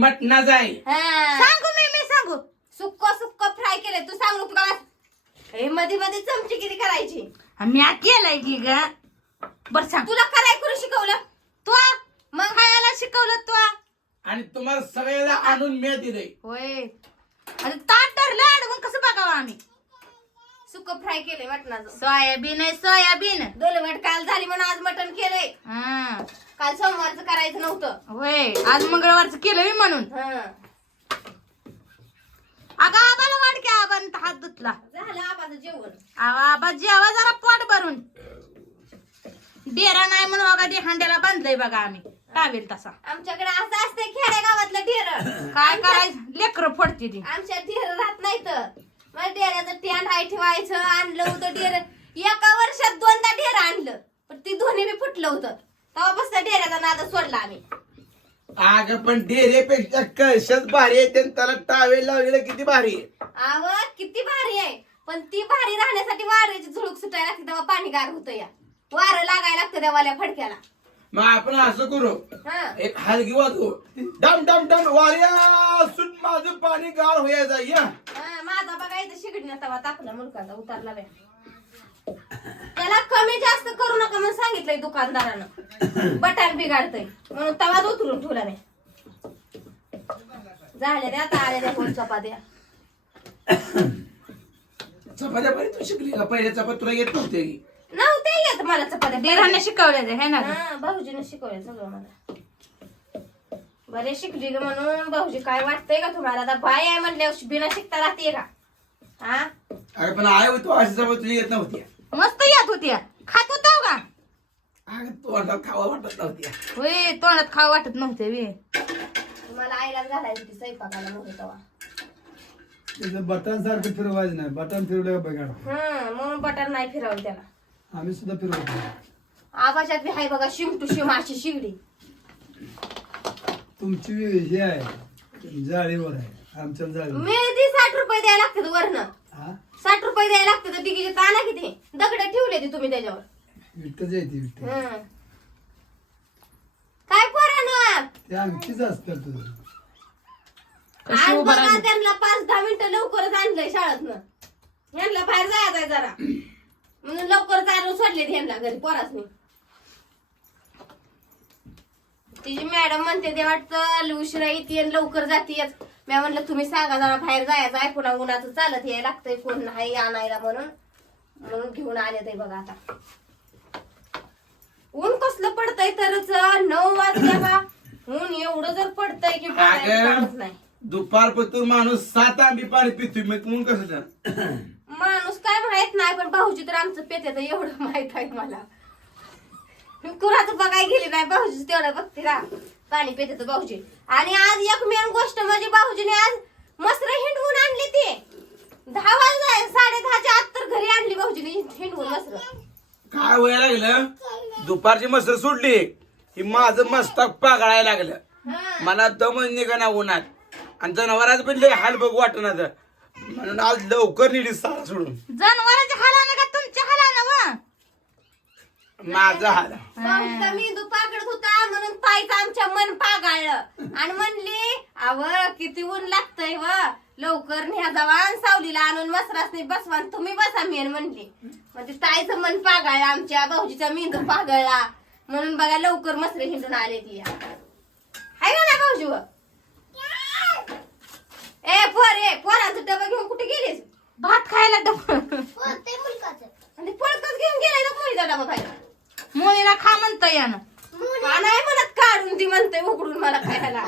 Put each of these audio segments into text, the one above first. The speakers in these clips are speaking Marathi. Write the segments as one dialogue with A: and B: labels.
A: मटणा जाय
B: सांगू मी सांगू.
C: सुक्क सुक्क फ्राय केलंय. तू सांगू तुला हे मध्ये मध्ये चमची किती करायची.
B: मी केलंय की ग. बर सांग.
C: तुला कराय करू शिकवलं
B: तू मग खायला शिकवलं तू.
A: आणि तुम्हाला सगळ्याला आणून मी दिले.
B: होय. अरे ताट धरलं अडवून कसं बघावं आम्ही.
C: सुक्क फ्राय केलंय मटणाचं.
B: सोयाबीन आहे सोयाबीन.
C: दोलवट काल झाली म्हणून आज मटण केलंय.
B: हा
C: काल सोमवारचं करायचं नव्हतं.
B: होय आज मंगळवारचं केलं मी म्हणून. अगं आबाला वाट की आबान हात धुतला.
C: झालं आबाचं जेवण.
B: आबा जेवा जरा पोट भरून. डेरा नाही म्हणून बघा ते हांड्याला बांधलंय बघा आम्ही टावेल तसा.
C: आमच्याकडे असं असतंय खेड्या गावातलं ढेर.
B: काय करायचं लेकरं फोडते ती.
C: आमच्या ढेर राहत नाही तर मग ढेऱ्याचं टॅन हाय ठेवायचं. आणलं होतं ढेर. एका वर्षात 2दा ढेर आणलं पण ती दोन्ही बी फुटलं होतं. तेव्हापासून त्या ढेऱ्याचा नाद सोडला आम्ही.
A: अग पण डेरेपेक्षा कळशाच भारी आहे. त्याला टावेल लावलेलं किती भारी आहे.
C: आव किती भारी आहे. पण ती भारी राहण्यासाठी वाऱ्याची झुळूक सुटायला लागते तेव्हा पाणी गार होतं. या वारं लागायला लागतं त्या वाल्या फडक्याला.
A: मग आपण असं करू एक हलगी वाजवू. डम डम डम वाऱ्या सुट माझं पाणी गार होया या.
C: माझा बघा इथं शिगडीने तवा तापला मुलकाचा उतारला बाय. त्याला कमी जास्त करू नका म्हणून सांगितलंय दुकानदारानं. बटाण बिघाडतय म्हणून तवाच उतरून ठेवला नाही. झाल्या द्या आता आल्या द्या कोण चपात्या.
A: चपात्या बरी तू शिकली का. पहिल्या चपात तुला येत नव्हते.
C: नव्हते येत मला चपात्या.
B: डेराने शिकवलं है ना.
C: भाऊजीने शिकवलं सगळं मला. बरे शिकली ग म्हणून. भाऊजी काय वाटतंय का तुम्हाला. आता बाय आहे म्हणल्यावर बिना शिकता राहते का. हा
A: अरे पण आहे तू अशी चपात तुझी येत नव्हती.
B: मस्त येत होती. खात होता का.
A: अगं तोंडात खावा वाटत नव्हती.
B: होय तोंडात खाव वाटत नव्हते वे.
C: तुम्हाला आईला घालायची होती स्वयंपाकाला नव्हतं तेव्हा.
D: त्याचं बटन सारखं फिरवायचं नाही. बटन फिरवलं का बघा.
C: म्हणून बटन नाही फिरवलं त्याला.
D: आम्ही सुद्धा फिरवतो.
C: आबाच्यात बी हाय बघा शिम टू शिम अशी शिगडी.
D: तुमची हे आहे जाळीवर आहे. आमच्या जाळी
C: मिळती 60 रुपये द्यायला लागतात वरनं. 60 रुपये द्यायला लागतात. तिकीचे ताना किती दगड ठेवले ते तुम्ही त्याच्यावर.
D: विठ्ठच येते विठ्ठ.
C: काय पोरानं
D: ते आमचीच असतात तुझं.
B: कशी
C: आज
B: उभा
C: बघा
B: राहिली.
C: त्यांना 5-10 मिनिटं लवकरच आणलंय शाळेतनं. ह्यांना बाहेर जायचंय जरा म्हणून लवकरच आणून सोडले ह्यांना घरी पोरासनी. तिची मॅडम म्हणते ते वाटतं उशिरा येते लवकर जातीयच. मी म्हणलं तुम्ही सांगा जरा बाहेर जायचं आहे. पुन्हा उन्हाचं चालत यायला लागतंय. कोण नाही आणायला म्हणून घेऊन आले ते बघा. आता ऊन कसलं पडतंय तरच 9 वाजल्या बा. ऊन एवढं जर पडतंय की बोलायचं नाही.
A: दुपारपासून माणूस 7 आंबी पाणी पितोय. मग मग कसं
C: माणूस काय माहित नाही पण भाऊजी तर आमचं पेत्यात एवढं माहित आहे मला. कुणाचं बघाय गेली नाही. भाऊजी तेवढं बघते का पाणी पेत्यात भाऊजी. आणि आज एक मेन गोष्ट म्हणजे भाऊजीने आज मसर हिंडवून आणली. ते 10 वाजता 10:30च्या आत तर घरी आणली भाऊजीने हिंडवून मसर.
A: काय व्हायला लागलं. दुपारची मसर सोडली की माझं मस्तक पागळायला लागलं. मला दमच निघाना उन्हात. आणि जनावरांचं पण लय हाल बघ वाटणार. म्हणून आज लवकर नेली सारा सोडून.
B: जनावरांच्या हालानं का तुमच्या हालानं वा.
A: माझा हाल.
C: भाऊजीचा मेंदू पागळत होता म्हणून ताईचं आमच्या मन पागाळलं. आणि म्हणली अव किती ऊन लागतंय व लवकर न्या जावा. सावलीला आणून मसरासनी बसवा तुम्ही बसा मेन म्हणली. म्हणजे ताईचं मन पागाळलं. आमच्या भाऊजीचा मेंदू पागळला म्हणून बघा लवकर मसरे हिंडून आले ती. हाय का ना भाऊजी. व ए पोरांचं डबा घेऊन कुठे गेलीस.
B: भात खायला डब.
C: आणि पळकच घेऊन गेलाय ना मुलीचा डबा खायला.
B: मुलीला खा म्हणता यानं.
C: नाही म्हणत काढून ती म्हणते उकडून मला खायला.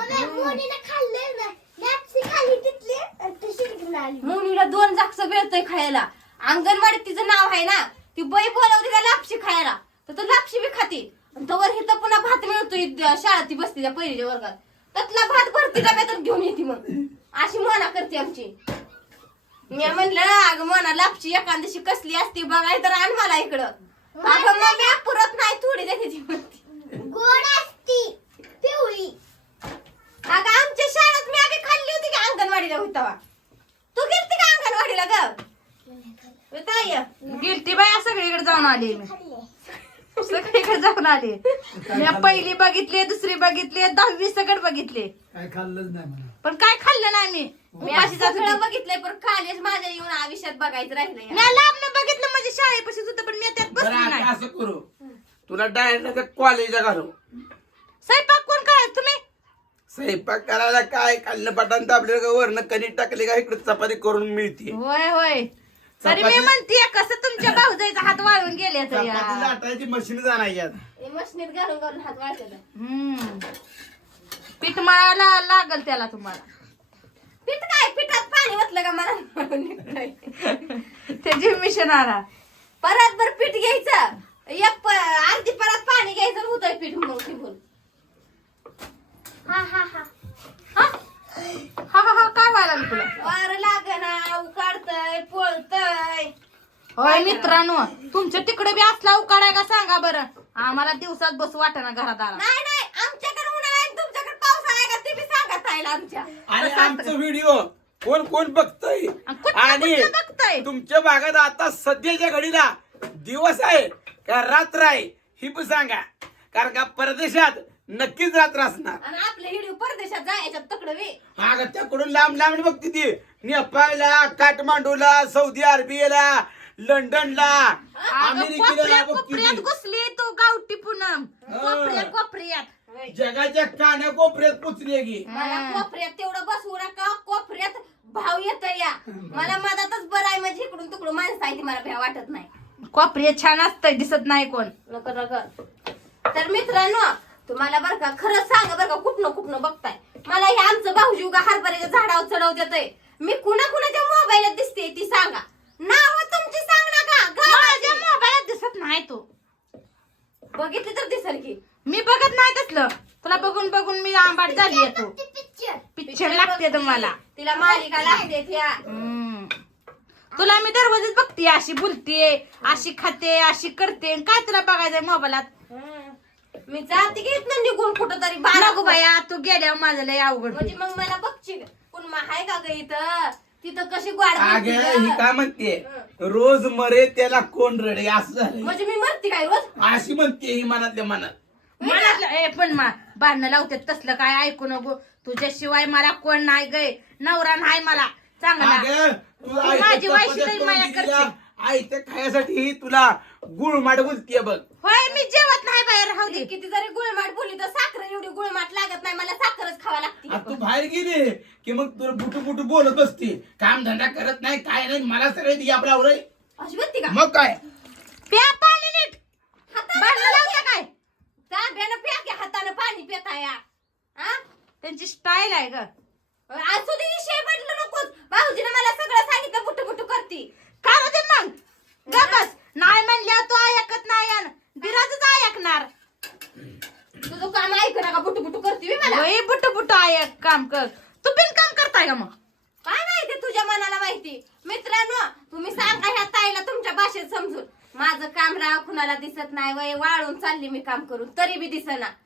C: मुलीला 2 जागच मिळतंय खायला. अंगणवाडीत तिचं नाव आहे ना. ती बाई बोलवते त्या लापशी खायला तर तो लापशी बी खाते. तवर हिथं पुन्हा भात मिळतोय. शाळेत ती बसते त्या पहिलीच्या वर्गात. त्यातला भात भरती डब्यातच घेऊन येते. मग अशी मना करते आमची. मी म्हणलं अगं मना लापशी एखाद्याशी कसली असती बघाय तर आण मला इकडं. अगं मग मी पुरत नाही थोडी देते ती म्हणते. गोड असती पिवळी. अगं आमच्या शाळेत मी आधी खाल्ली होती की अंगणवाडीला होता. तू गेलती का अंगणवाडीला ग.
B: गेलती बाया सगळीकडे जाऊन आली मी. सगळीकडे जाऊन आले मी पहिली बघितली दुसरी बघितली 10वी सगळं बघितले
D: काय खाल्लंच नाही मला.
B: पण काय खाल्लं नाही मी
C: मी
B: उपाशी
C: असं
B: जात होते.
C: सगळं बघितलंय पण कालेज माझ्या येऊन आयुष्यात बघायचं राहिलंय
B: मी लांबनं बघितलं म्हणजे शाळेपाशीच होतं पण मी त्यात
A: बरं
B: बसली
A: आता
B: नाही
A: असं करू तुला डायरेक्ट कॉलेजला घालू
B: स्वयंपाक कोण करायचं तुम्ही
A: स्वयंपाक करायला काय खाल्लं बटाण दाबले का वरनं कणिक टाकले का इकडे चपाती करून मिळते
B: होय होय तरी मी
A: चपाती-
B: म्हणतीये कसं तुमच्या भाऊजाईचा हात वाळून गेले तर
A: चपाती लाटायची मशीन जाणार यात
C: हे मशनीत घालून घालून हात वाळतात
B: पीठ मळायला लागल त्याला तुम्हाला
C: पीठ काय पिठात पाणी ओतलं का मला
B: त्याची मिशन आला
C: परत बर पीठ घ्यायचं अर्धी परत पाणी घ्यायचं होतंय पीठ मग तिथून
B: हा काय व्हायला लागलं तुला
C: वार लागना उकाडतय पोळतय
B: होय मित्रांनो तुमच्या तिकडे बी असला उकाडाय का सांगा बरं आम्हाला दिवसात बसू वाटेना घरात आला
C: नाही आमच्याकडे उन्हाळा आहे तुमच्याकडे पावसाळा आहे का ते बी सांगत राहील आमच्या
A: आणि आमचं व्हिडिओ कोण कोण बघतय आणि
B: बघताय
A: तुमच्या भागात आता सध्याच्या घडीला दिवस आहे का रात्र आहे ही पण सांगा कारण का परदेशात नक्कीच रात्र असणार
C: आणि आपले हिडिओ परदेशात जायच्यात तकडं वे
A: अगं त्याकडून लांब लांब बघते ती नेपाळला काठमांडूला सौदी अरेबियाला लंडनला अमेरिकेला बघते
B: कोपऱ्यात
A: ती.
B: घुसली तू गावठी पूनम कोपऱ्यात
A: जगाच्या कान्या कोपऱ्यात पोचली की
C: मला कोपऱ्यात तेवढं बसवू नका कोपऱ्यात भाव येत या मला मधातच बरं आहे म्हणजे इकडून तिकडून माणसं आहे ती मला भ्या वाटत नाही
B: कोपऱ्यात छान असतंय दिसत नाही कोण
C: नका तर मित्रांनो तुम्हाला बरं का खरंच सांगा बरं का कुठनं बघताय मला हे आमचं भाऊजी उगा हरभऱ्याच्या झाडावर चढव देतय मी कुणाच्या मोबाईलात दिसते ती सांगा नाव तुमची सांग नका
B: माझ्या मोबाईलात दिसत नाही तू
C: बघितली तर दिसेल की
B: मी बघत नाही तसलं तुला बघून बघून मी आंबाट झाली येतो पिक्चर लागते तुम्हाला
C: तिला मालिका लागते त्या
B: तुला मी दररोजच बघते अशी बोलते अशी खाते अशी करते काय तुला बघायचंय मोबाईलात
C: मी जाते की इथनं निघून कुठं तरी
B: नको बाया तू गेल्यावर माझं लय अवघड
C: म्हणजे मग मला बघची कोण आहे का ग इथं तिथं कशी ग्वाड
A: अगं
C: म्हणते
A: ही
C: ग?
A: काय म्हणते रोज मरे त्याला कोण रडे असं झालं
C: म्हणजे मी मरते काय रोज
A: अशी म्हणते ही मनातल्या मनात
B: मला पण भांडणं लावतात तसलं काय ऐकू नको तुझ्याशिवाय मला कोण नाही गय नवरा नाही मला चांगला
A: अगं तू
B: माझी वायशी तरी
A: आईच्या
B: माया करते.
A: आईच्या खायासाठी तुला गुळमाट बोलतीये बघ
B: होय मी जेवत नाही बाहेर राहू दे
C: किती जरी गुळमाट बोलली तर साखर एवढी गुळमाट लागत नाही मला साखरच खावा लागते
A: आता तू बाहेर गेली की मग तुला बुटू बुटू बोलत असते काम धंदा करत नाही काय नाही मला सगळे आपला आवडे
C: अशी म्हणते का
A: मग काय
B: प्या पाणी नीट
C: हातानं
B: भांडणं लावता काय
C: तांब्यानं प्या की हातानं पाणी पिता या हा?
B: त्यांची स्टाईल आहे ग
C: असू दे विषय म्हटलं नकोच भाऊजीने मला सगळं सांगितलं बुटू बुटू करती
B: करू दे मग गपस नाही म्हणल्यावर तू ऐकत नाही बिराजच ऐकणार
C: तुझं काम ऐक ना का बुटू बुटू करती बे मला
B: वही बुट बुट ऐक काम कर तू बिन काम करताय का मग
C: काय माहिती तुझ्या मनाला माहिती मित्रांनो तुम्ही सांगा ह्या ताईला तुमच्या भाषेत समजून माझं काम राव कुणाला दिसत नाही वय वाळून चालली मी काम करून तरी बी दिसना